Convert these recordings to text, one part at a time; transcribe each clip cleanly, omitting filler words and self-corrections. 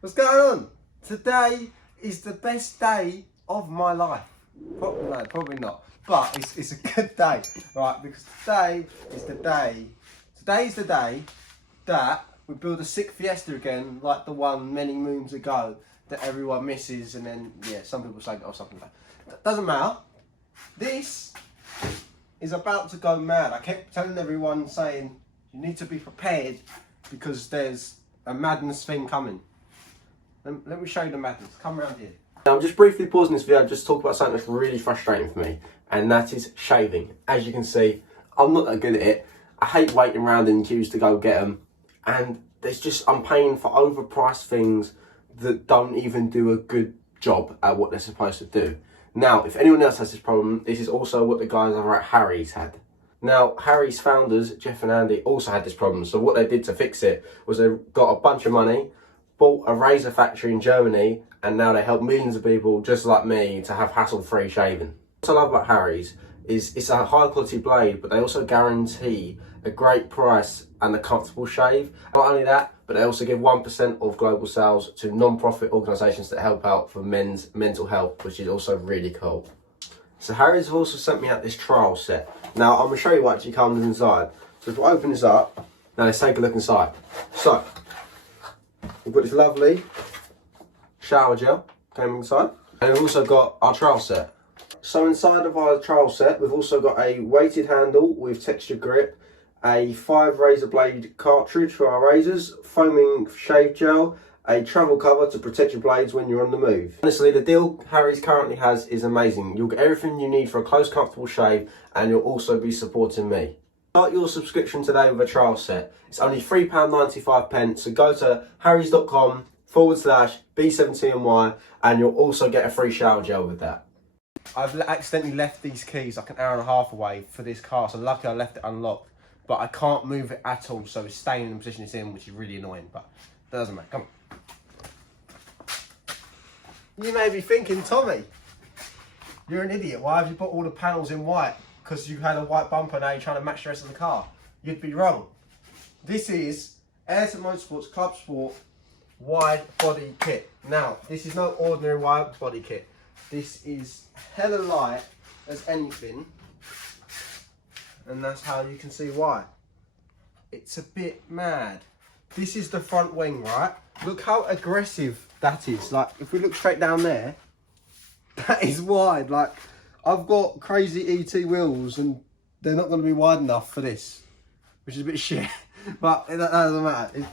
What's going on? Today is the best day of my life. Probably not. But it's a good day, right? Because today is the day that we build a sick Fiesta again, like the one many moons ago that everyone misses, and then some people say something like that. Doesn't matter. This is about to go mad. I kept telling everyone saying you need to be prepared because there's a madness thing coming. Let me show you the madness. Come around here. Now, I'm just briefly pausing this video to just talk about something that's really frustrating for me, and that is shaving. As you can see, I'm not that good at it. I hate waiting around in queues to go get them, and I'm paying for overpriced things that don't even do a good job at what they're supposed to do. Now, if anyone else has this problem, this is also what the guys over at Harry's had. Now, Harry's founders, Jeff and Andy, also had this problem. So what they did to fix it was they got a bunch of money, bought a razor factory in Germany, and now they help millions of people just like me to have hassle-free shaving. What I love about Harry's is it's a high quality blade, but they also guarantee a great price and a comfortable shave. Not only that, but they also give 1% of global sales to non-profit organisations that help out for men's mental health, which is also really cool. So Harry's have also sent me out this trial set. Now I'm going to show you what actually comes inside. So if I open this up, now let's take a look inside. So, we've got this lovely shower gel came inside, and we've also got our trial set. So inside of our trial set, we've also got a weighted handle with texture grip, a 5 razor blade cartridge for our razors, foaming shave gel, a travel cover to protect your blades when you're on the move. Honestly, the deal Harry's currently has is amazing. You'll get everything you need for a close, comfortable shave, and you'll also be supporting me. Start your subscription today with a trial set. It's only £3.95, so go to harrys.com/B17ny and you'll also get a free shower gel with that. I've accidentally left these keys like an hour and a half away for this car, so luckily I left it unlocked. But I can't move it at all, so it's staying in the position it's in, which is really annoying, but it doesn't matter. Come on. You may be thinking, Tommy, you're an idiot. Why have you put all the panels in white? Because you had a white bumper, now you're trying to match the rest of the car. You'd be wrong. This is Ayrton Motorsports Club Sport wide body kit. Now, this is no ordinary wide body kit. This is hella light as anything, and that's how you can see why. It's a bit mad. This is the front wing, right? Look how aggressive that is. Like, if we look straight down there, that is wide. Like, I've got crazy ET wheels and they're not going to be wide enough for this, which is a bit shit, but that doesn't matter.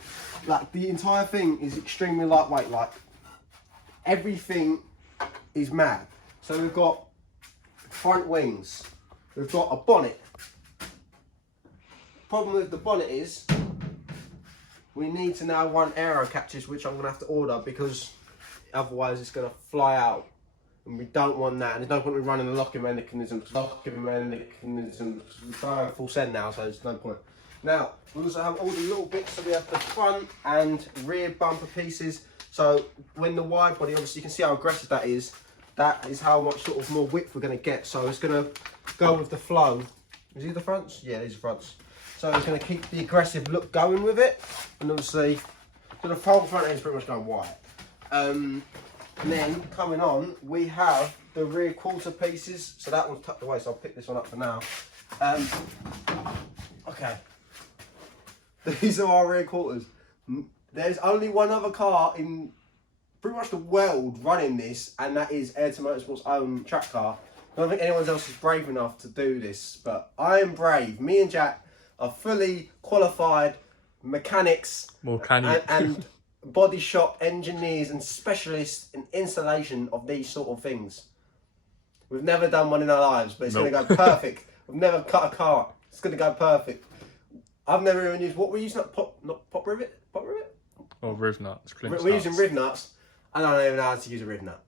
Like, the entire thing is extremely lightweight. Like, everything is mad. So we've got front wings, we've got a bonnet. Problem with the bonnet is we need to now run aero catches, which I'm going to have to order because otherwise it's going to fly out. And we don't want that, and there's no point in running the locking mechanisms. We're trying full send now, so there's no point. Now, we also have all the little bits, so we have the front and rear bumper pieces. So when the wide body, obviously you can see how aggressive that is. That is how much sort of more width we're going to get. So it's going to go with the flow. Is these the fronts? Yeah, these are fronts. So it's going to keep the aggressive look going with it. And obviously, so the whole front end is pretty much going white. And then coming on, we have the rear quarter pieces. So that one's tucked away, so I'll pick this one up for now. Okay. These are our rear quarters. There's only one other car in pretty much the world running this, and that is Ayrton Motorsports' own track car. I don't think anyone else is brave enough to do this, but I am brave. Me and Jack are fully qualified mechanics and body shop engineers and specialists in installation of these sort of things. We've never done one in our lives, but it's going to go perfect. We've never cut a car. It's going to go perfect. I've never even used, what we're using, not pop rivet? Pop rivet? Oh, riv nuts. We're using riv nuts. I don't even know how to use a riv nut.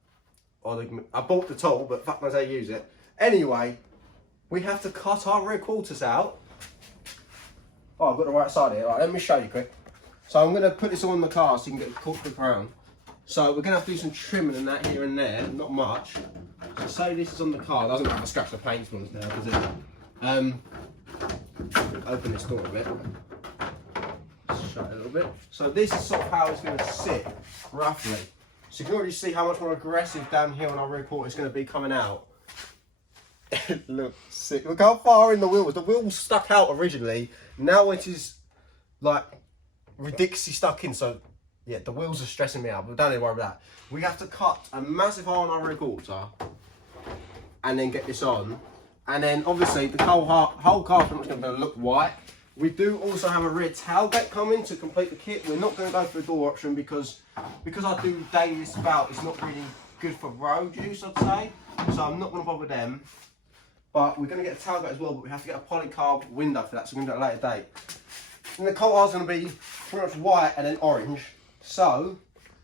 I bought the tool, but fuck knows how to use it. Anyway, we have to cut our rear quarters out. Oh, I've got the right side here. Right, let me show you quick. So I'm going to put this all in the car so you can get a quick around. So we're going to have to do some trimming and that here and there, not much. So say this is on the car, it doesn't matter, scratch the paint ones now, does it? Open this door a bit. Shut it a little bit. So this is sort of how it's going to sit roughly. So you can already see how much more aggressive down here on our rear quarter is going to be coming out. Look, sick. Look how far in the wheel was. The wheel was stuck out originally. Now it is like ridiculously stuck in. So yeah, the wheels are stressing me out, but don't worry about that. We have to cut a massive hole on our rear quarter and then get this on. And then obviously the whole car is going to look white. We do also have a rear tailgate coming to complete the kit. We're not going to go for a door option because I do daily this about, it's not really good for road use, I'd say. So I'm not going to bother them. But we're going to get a tailgate as well, but we have to get a polycarb window for that, so we're going to do it at a later date. And the coal is going to be pretty much white and then orange. So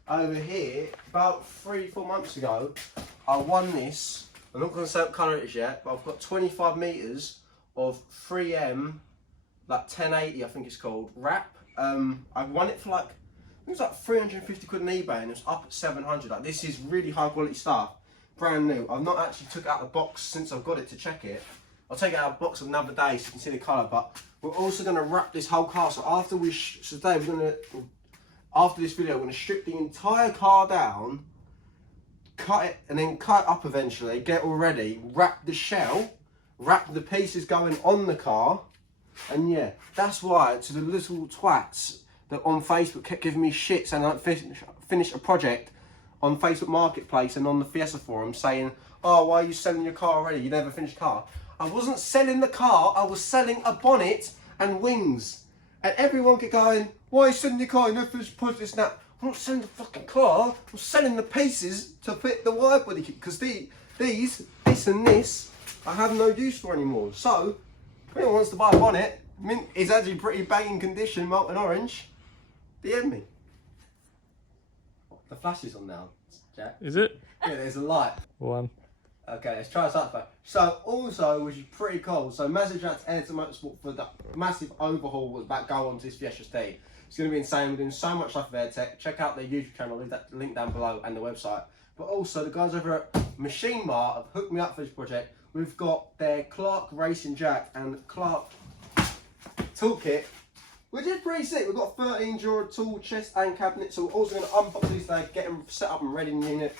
over here, about 3-4 months ago, I won this. I'm not going to say what colour it is yet, but I've got 25 metres of 3M, like 1080 I think it's called, wrap. I won it for like, I think it was like 350 quid on eBay and it was up at 700. Like, this is really high quality stuff, brand new. I've not actually took it out of the box since I've got it to check it. I'll take it out of the box another day so you can see the colour, but we're also going to wrap this whole car. So after today we're going to, after this video, we're going to strip the entire car down, cut it and then cut it up eventually, get it all ready, wrap the shell, wrap the pieces going on the car. And yeah, that's why to the little twats that on Facebook kept giving me shit saying I finish a project on Facebook Marketplace and on the Fiesta forum saying, oh, why are you selling your car already? You never finished a car. I wasn't selling the car, I was selling a bonnet and wings. And everyone kept going, why are you selling your car? You never finished a project, this and that. I'm not selling the fucking car, I'm selling the pieces to fit the widebody kit, because this and this, I have no use for anymore. So, if anyone wants to buy a bonnet, mint is actually pretty banging condition, molten orange, DM me. The flash is on now, Jack. Is it? Yeah, there's a light. One. Okay, let's try this out first. So, also, which is pretty cool, so Massive Jack's Air to Motorsport for the massive overhaul was about to go on to this Fiesta T. It's going to be insane. We're doing so much stuff with AirTech. Check out their YouTube channel, leave that link down below, and the website. But also, the guys over at Machine Mart have hooked me up for this project. We've got their Clark Racing Jack and Clark Toolkit, which is pretty sick. We've got 13 drawer tool chest and cabinet, so we're also going to unbox these today, get them set up and ready in the unit.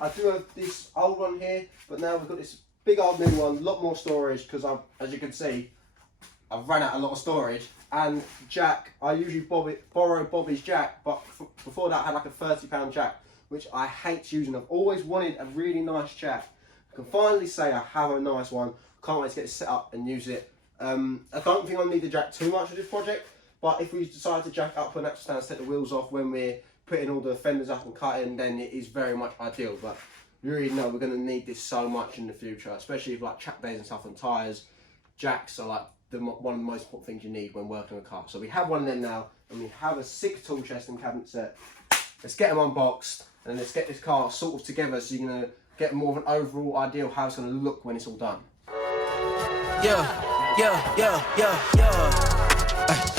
I do have this old one here, but now we've got this big old new one, a lot more storage, because as you can see, I've run out a lot of storage. And jack, I usually borrow Bobby's jack, but before that I had like a £30 jack, which I hate using. I've always wanted a really nice jack. I can finally say I have a nice one. Can't wait to get it set up and use it. I don't think I'll need the jack too much for this project, but if we decide to jack up and actually stand and take the wheels off when we're putting all the fenders up and cutting, then it is very much ideal. But you really know we're going to need this so much in the future, especially with like track days and stuff and tyres. Jacks are like one of the most important things you need when working on a car. So we have one of them now, and we have a 6 tool chest and cabinet set. Let's get them unboxed, and let's get this car sort of together so you're going to get more of an overall idea of how it's going to look when it's all done.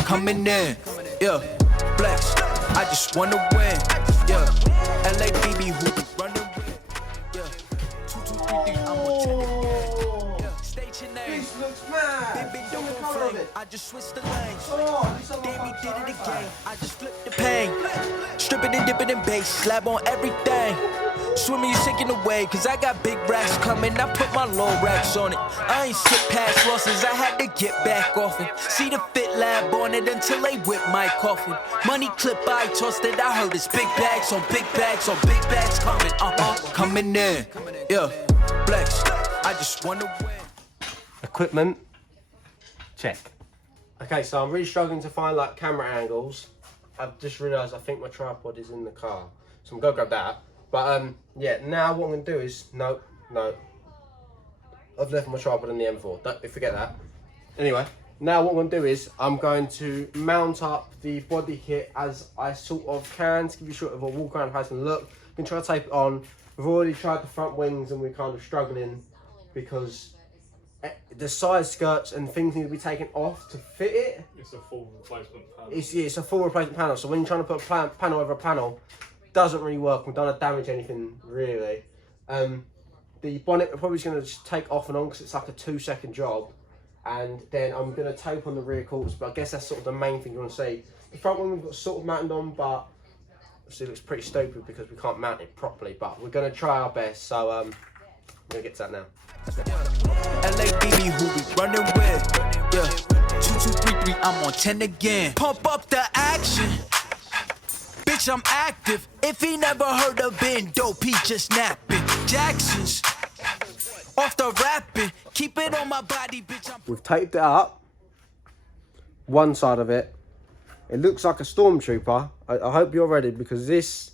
Coming in, flex. I just wanna win, LA BB who be running with, 2, 2, 3, I'm on check. Stage your name. This looks mad. Baby, Show don't me the colour of complain. it. I just switched the lanes. Oh, Damn, he did it again. I just flipped the pain. Stripping and dipping in bass, slab on everything. Swimming, you sinking away, cause I got big racks coming. I put my low racks on it. I ain't sit past losses, I had to get back off it. See the fit lab on it until they whip my coffin. Money clip, I tossed it, I heard it's big bags on big bags on big bags coming, coming in, flex. I just wanna win. Equipment, check. Okay, so I'm really struggling to find like camera angles. I've just realised I think my tripod is in the car, so I'm gonna grab that. But yeah, now what I'm gonna do is no, I've left my tripod in the M4. Don't forget that. Anyway, now what I'm gonna do is I'm going to mount up the body kit as I sort of can to give you sort of a walk around how it's gonna look. I'm gonna try to tape it on. We've already tried the front wings and we're kind of struggling because the side skirts and things need to be taken off to fit it. It's a full replacement panel. It's a full replacement panel. So when you're trying to put a panel over a panel, doesn't really work. We don't want to damage anything really. The bonnet we're probably just going to just take off and on because it's like a 2-second job, and then I'm going to tape on the rear quarters. But I guess that's sort of the main thing you want to see. The front one we've got sort of mounted on, but Obviously it looks pretty stupid because we can't mount it properly, but we're going to try our best. So I'm going to get to that now. LABB, who we running with? Yeah, 2233, I'm on 10 again. Pump up the action. Bitch, I'm active. If he never heard of being dope, he just napping. Jackson's off the rapping. Keep it on my body, bitch. We've taped it up. One side of it. It looks like a stormtrooper. I hope you're ready because this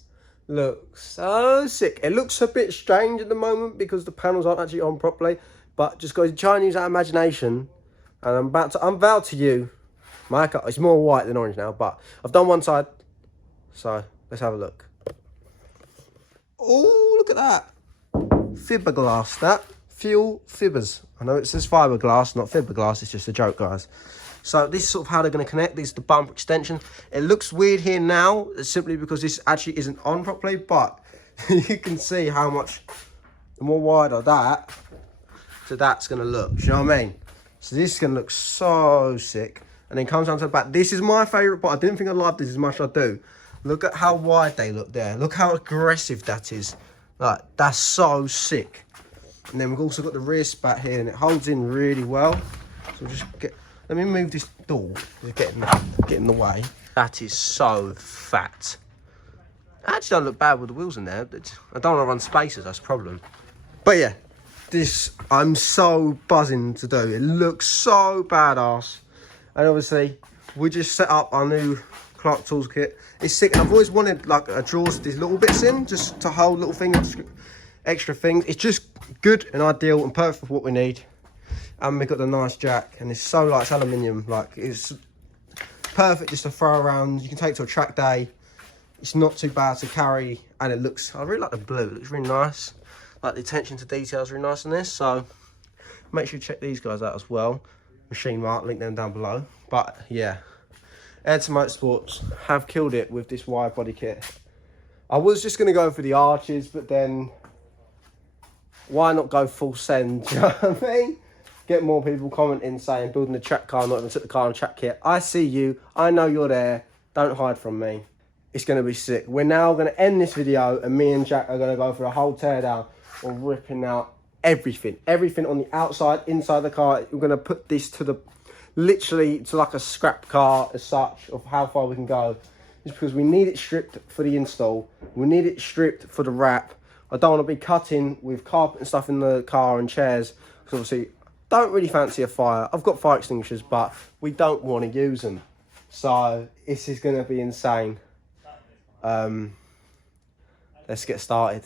looks so sick. It looks a bit strange at the moment because the panels aren't actually on properly. But just got to try and use that imagination. And I'm about to you. My haircut, it's more white than orange now, but I've done one side. So let's have a look. Oh, look at that. Fiberglass, that. Fuel fibers. I know it says fiberglass, not fiberglass. It's just a joke, guys. So this is sort of how they're going to connect. These are the bumper extension. It looks weird here now, simply because this actually isn't on properly, but you can see how much the more wider that, so that's going to look. Do you know what I mean? So this is going to look so sick. And then comes down to the back. This is my favourite part. I didn't think I liked this as much as I do. Look at how wide they look there. Look how aggressive that is. Like, that's so sick. And then we've also got the rear spat here, and it holds in really well. So we'll just get... Let me move this door. It's get in the way. That is so fat. It actually don't look bad with the wheels in there. I don't want to run spacers, that's the problem. But yeah, this I'm so buzzing to do. It looks so badass. And obviously, we just set up our new Clark Tools kit. It's sick, and I've always wanted like a drawers with these little bits in, just to hold little things, extra things. It's just good and ideal and perfect for what we need. And we've got the nice jack, and it's so light, it's aluminium, like it's perfect just to throw around. You can take it to a track day. It's not too bad to carry, and it looks, I really like the blue, it looks really nice. Like the attention to detail is really nice on this, so make sure you check these guys out as well. Machine Mark, link them down below. But yeah, Air to Motorsports have killed it with this wide body kit. I was just going to go for the arches, but then why not go full send, do you know what I mean? Get more people commenting saying building a track car, not even took the car on a track kit. I see you, I know you're there, don't hide from me. It's going to be sick. We're now going to end this video, and me and Jack are going to go for a whole teardown of ripping out everything on the outside, inside the car. We're going to put this to the, literally to like a scrap car as such, of how far we can go. Just because we need it stripped for the install, we need it stripped for the wrap. I don't want to be cutting with carpet and stuff in the car and chairs, because obviously don't really fancy a fire. I've got fire extinguishers, but we don't want to use them. So this is going to be insane. Let's get started.